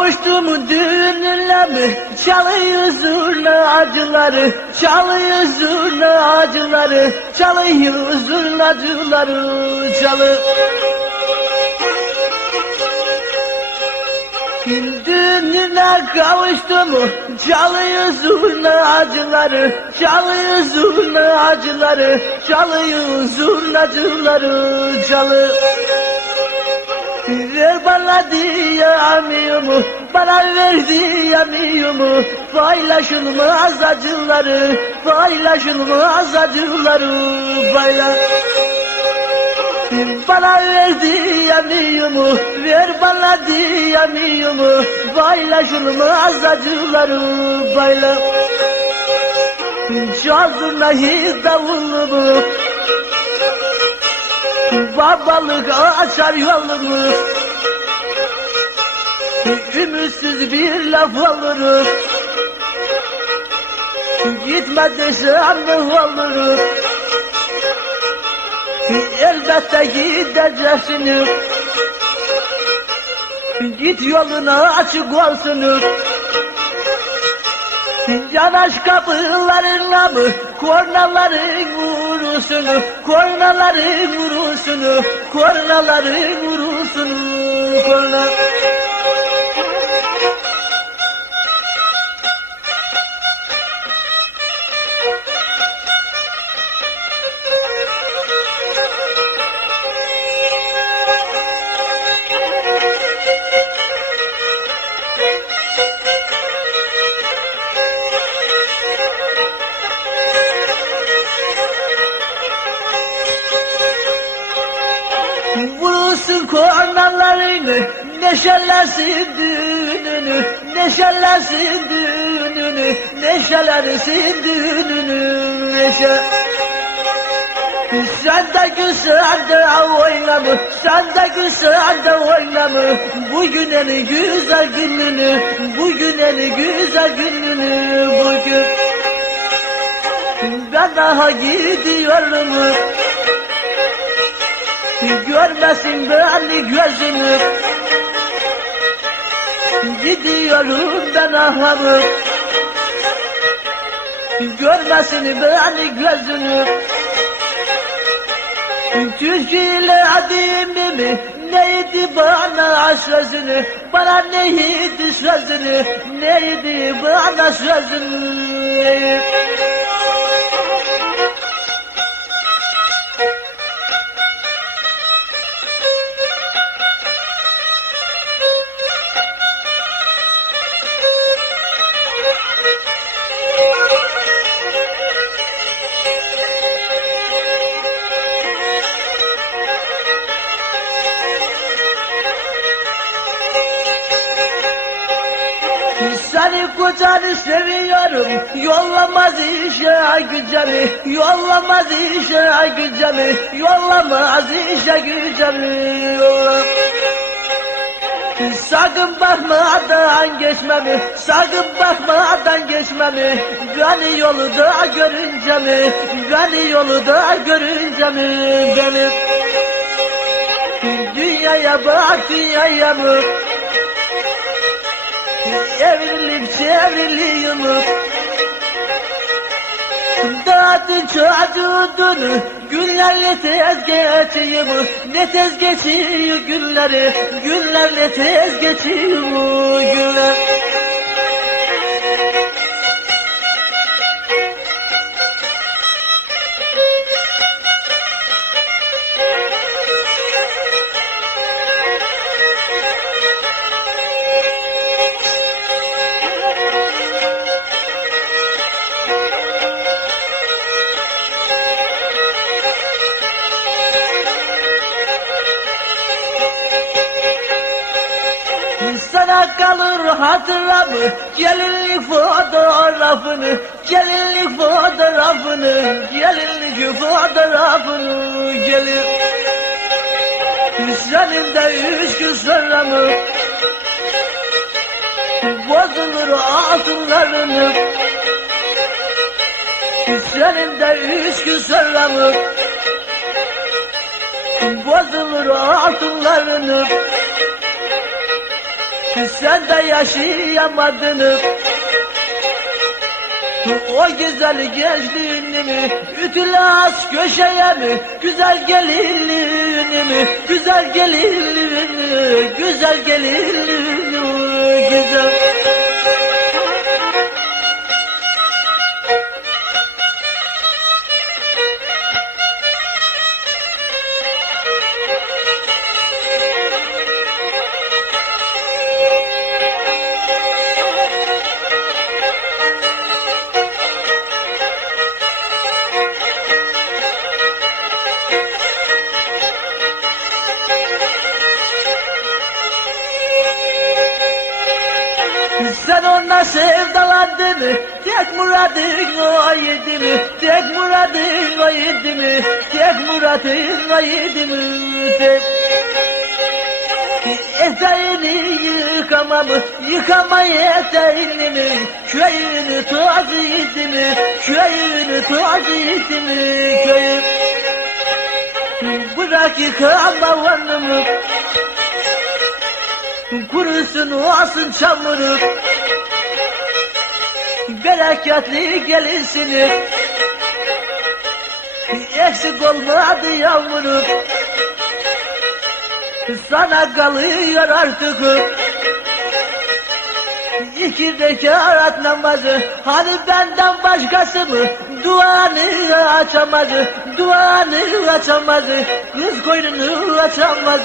Kavuştum düğününe mi? Çalıyor zurna acıları, çalıyor zurna acıları, çalıyor zurnacıları, çalı. Düğününe kavuştum, çalıyor zurna acıları, çalıyor zurna acıları, çalıyor zurnacıları, çalı. Ver bana diyemiyorum Bana ver diyemiyorum Paylaşılmaz acıları Paylaşılmaz acıları Payla bana ver diyemiyorum Ver bana diyemiyorum Paylaşılmaz acıları Payla Çaldım hiç davulumu Babalık açar yolunu Ümitsiz bir laf alırım Gitme desem ne olur. Elbette gideceksin. Git yoluna açık olsun. Yanaş kapılarına mı? Kornaların vurursun. Kornaların vurursun. Kornaların vurursun. Korna Vurulsun kornalarını Neşelensin düğününü Neşelensin düğününü Neşelensin düğününü Neşe. Sen de gül sen de oynama Sen de gül sen de oynama Bugün en güzel gününü Bugün en güzel gününü Bugün. Ben daha gidiyorum Görmesin beni gözünü Gidiyorum ben ahamı Görmesin beni gözünü. Türkiye'yle adimimi Neydi bana sözünü? Bana neydi sözünü? Neydi bana sözünü Kocanı seviyorum Yollamaz işe gücemi Yollamaz işe gücemi Yollamaz işe gücemi. Sakın bakmadan geçmemi Sakın bakmadan geçmemi. Beni yolda görünce mi Beni yolda görünce mi Beni Dünyaya bak dünyaya mı Evlilik çevriliyim Dağıtın çocuğunu Günlerle tez geçeyim Ne tez geçiyor günleri Günlerle tez geçiyor günler kalır hatıramı Gelinlik fotoğrafını Gelinlik fotoğrafını Gelinlik fotoğrafını Gelin Senin de üç gün sonra mı Bozulur altınlarını Senin de üç gün sonra mı Bozulur altınlarını Sen de yaşayamadın. O güzel gençliğini mi? Ütülas köşeye mi? Güzel gelinliğini mi? Güzel gelinliğini Güzel gelinliğini Sen ona sevdalandın mı? Tek muradın o yedi mi? Tek muradın o yedi mi? Tek muradın o yedi mi? Tek... Eteğini yıkamam, yıkama eteğini mi? Köyünü toz yedi mi? Köyünü toz yedi mi? Köyün... Bırak yıkama vanımı Kurusun olsun çamuru Bereketli gelinsini Eksik olmadı yavrum. Sana kalıyor artık. İki rekat namazı Hani benden başkası mı? Duanı açamaz Duanı açamaz. Kız koynunu açamaz